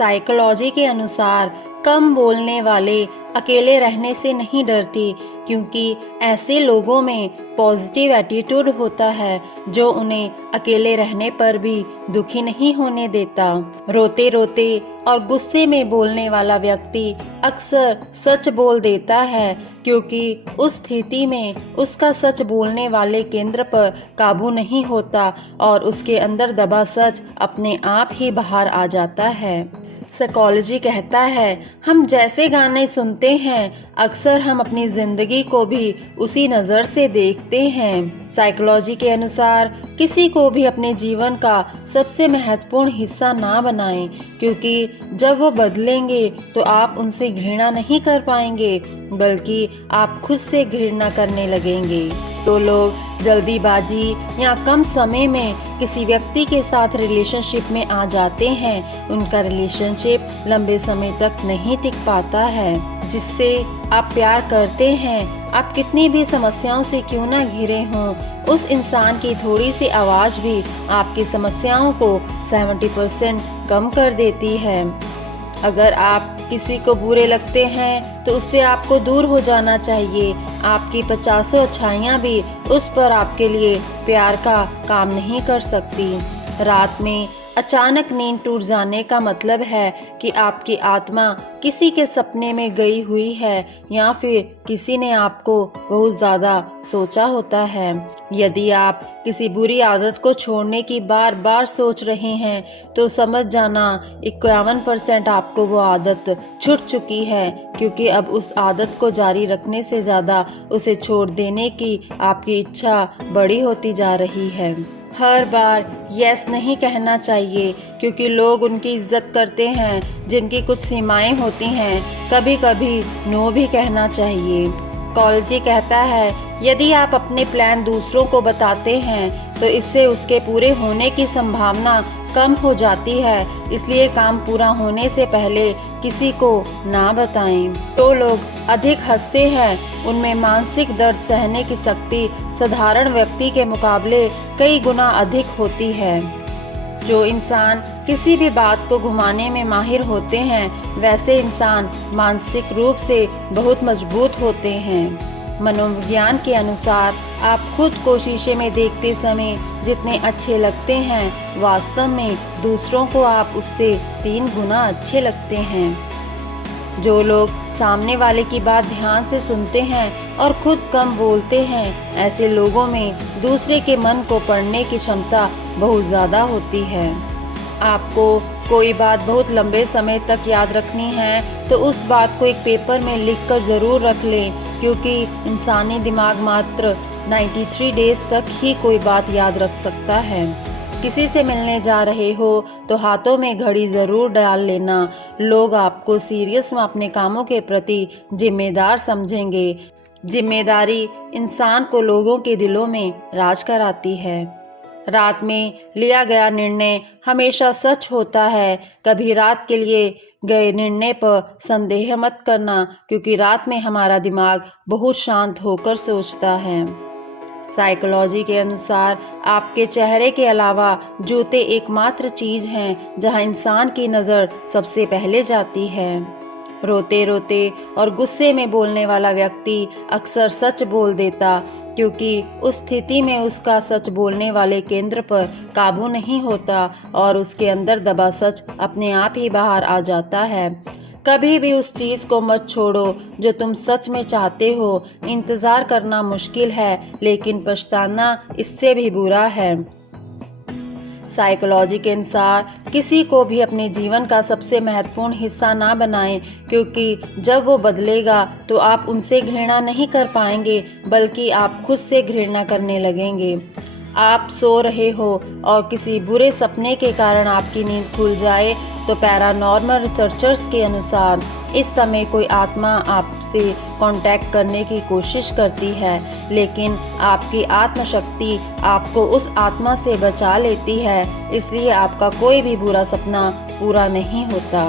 Psychology के अनुसार कम बोलने वाले अकेले रहने से नहीं डरते, क्योंकि ऐसे लोगों में पॉजिटिव एटीट्यूड होता है जो उन्हें अकेले रहने पर भी दुखी नहीं होने देता। रोते रोते और गुस्से में बोलने वाला व्यक्ति अक्सर सच बोल देता है, क्योंकि उस स्थिति में उसका सच बोलने वाले केंद्र पर काबू नहीं होता और उसके अंदर दबा सच अपने आप ही बाहर आ जाता है। साइकोलॉजी कहता है, हम जैसे गाने सुनते हैं अक्सर हम अपनी जिंदगी को भी उसी नज़र से देखते हैं। साइकोलॉजी के अनुसार किसी को भी अपने जीवन का सबसे महत्वपूर्ण हिस्सा ना बनाएं, क्योंकि जब वो बदलेंगे तो आप उनसे घृणा नहीं कर पाएंगे, बल्कि आप खुद से घृणा करने लगेंगे। तो लोग जल्दीबाजी या कम समय में किसी व्यक्ति के साथ रिलेशनशिप में आ जाते हैं, उनका रिलेशनशिप लंबे समय तक नहीं टिक पाता है। जिससे आप प्यार करते हैं, आप कितनी भी समस्याओं से क्यों ना घिरे हों, उस इंसान की थोड़ी सी आवाज़ भी आपकी समस्याओं को 70% कम कर देती है। अगर आप किसी को बुरे लगते हैं तो उससे आपको दूर हो जाना चाहिए। आपकी 50 अच्छाइयाँ भी उस पर आपके लिए प्यार का काम नहीं कर सकती। रात में अचानक नींद टूट जाने का मतलब है कि आपकी आत्मा किसी के सपने में गई हुई है या फिर किसी ने आपको बहुत ज़्यादा सोचा होता है। यदि आप किसी बुरी आदत को छोड़ने की बार बार सोच रहे हैं तो समझ जाना 51% आपको वो आदत छूट चुकी है, क्योंकि अब उस आदत को जारी रखने से ज़्यादा उसे छोड़ देने की आपकी इच्छा बड़ी होती जा रही है। हर बार यस नहीं कहना चाहिए, क्योंकि लोग उनकी इज्जत करते हैं जिनकी कुछ सीमाएं होती हैं। कभी कभी नो भी कहना चाहिए। साइकोलॉजी कहता है, यदि आप अपने प्लान दूसरों को बताते हैं तो इससे उसके पूरे होने की संभावना कम हो जाती है, इसलिए काम पूरा होने से पहले किसी को ना बताएं। तो लोग अधिक हंसते हैं, उनमें मानसिक दर्द सहने की शक्ति साधारण व्यक्ति के मुकाबले कई गुना अधिक होती है। जो इंसान किसी भी बात को घुमाने में माहिर होते हैं, वैसे इंसान मानसिक रूप से बहुत मजबूत होते हैं। मनोविज्ञान के अनुसार आप खुद को शीशे में देखते समय जितने अच्छे लगते हैं, वास्तव में दूसरों को आप उससे 3 गुना अच्छे लगते हैं। जो लोग सामने वाले की बात ध्यान से सुनते हैं और खुद कम बोलते हैं, ऐसे लोगों में दूसरे के मन को पढ़ने की क्षमता बहुत ज़्यादा होती है। आपको कोई बात बहुत लंबे समय तक याद रखनी है तो उस बात को एक पेपर में लिखकर ज़रूर रख लें, क्योंकि इंसानी दिमाग मात्र 93 डेज तक ही कोई बात याद रख सकता है। किसी से मिलने जा रहे हो तो हाथों में घड़ी ज़रूर डाल लेना। लोग आपको सीरियस में अपने कामों के प्रति जिम्मेदार समझेंगे। जिम्मेदारी इंसान को लोगों के दिलों में राज कराती है। रात में लिया गया निर्णय हमेशा सच होता है। कभी रात के लिए गए निर्णय पर संदेह मत करना, क्योंकि रात में हमारा दिमाग बहुत शांत होकर सोचता है। साइकोलॉजी के अनुसार आपके चेहरे के अलावा जूते एकमात्र चीज़ हैं जहां इंसान की नज़र सबसे पहले जाती है। रोते रोते और गुस्से में बोलने वाला व्यक्ति अक्सर सच बोल देता, क्योंकि उस स्थिति में उसका सच बोलने वाले केंद्र पर काबू नहीं होता और उसके अंदर दबा सच अपने आप ही बाहर आ जाता है। कभी भी उस चीज़ को मत छोड़ो जो तुम सच में चाहते हो। इंतज़ार करना मुश्किल है, लेकिन पछताना इससे भी बुरा है। साइकोलॉजी के अनुसार किसी को भी अपने जीवन का सबसे महत्वपूर्ण हिस्सा ना बनाएं, क्योंकि जब वो बदलेगा तो आप उनसे घृणा नहीं कर पाएंगे, बल्कि आप खुद से घृणा करने लगेंगे। आप सो रहे हो और किसी बुरे सपने के कारण आपकी नींद खुल जाए तो पैरानॉर्मल रिसर्चर्स के अनुसार इस समय कोई आत्मा आपसे कांटेक्ट करने की कोशिश करती है, लेकिन आपकी आत्मशक्ति आपको उस आत्मा से बचा लेती है, इसलिए आपका कोई भी बुरा सपना पूरा नहीं होता।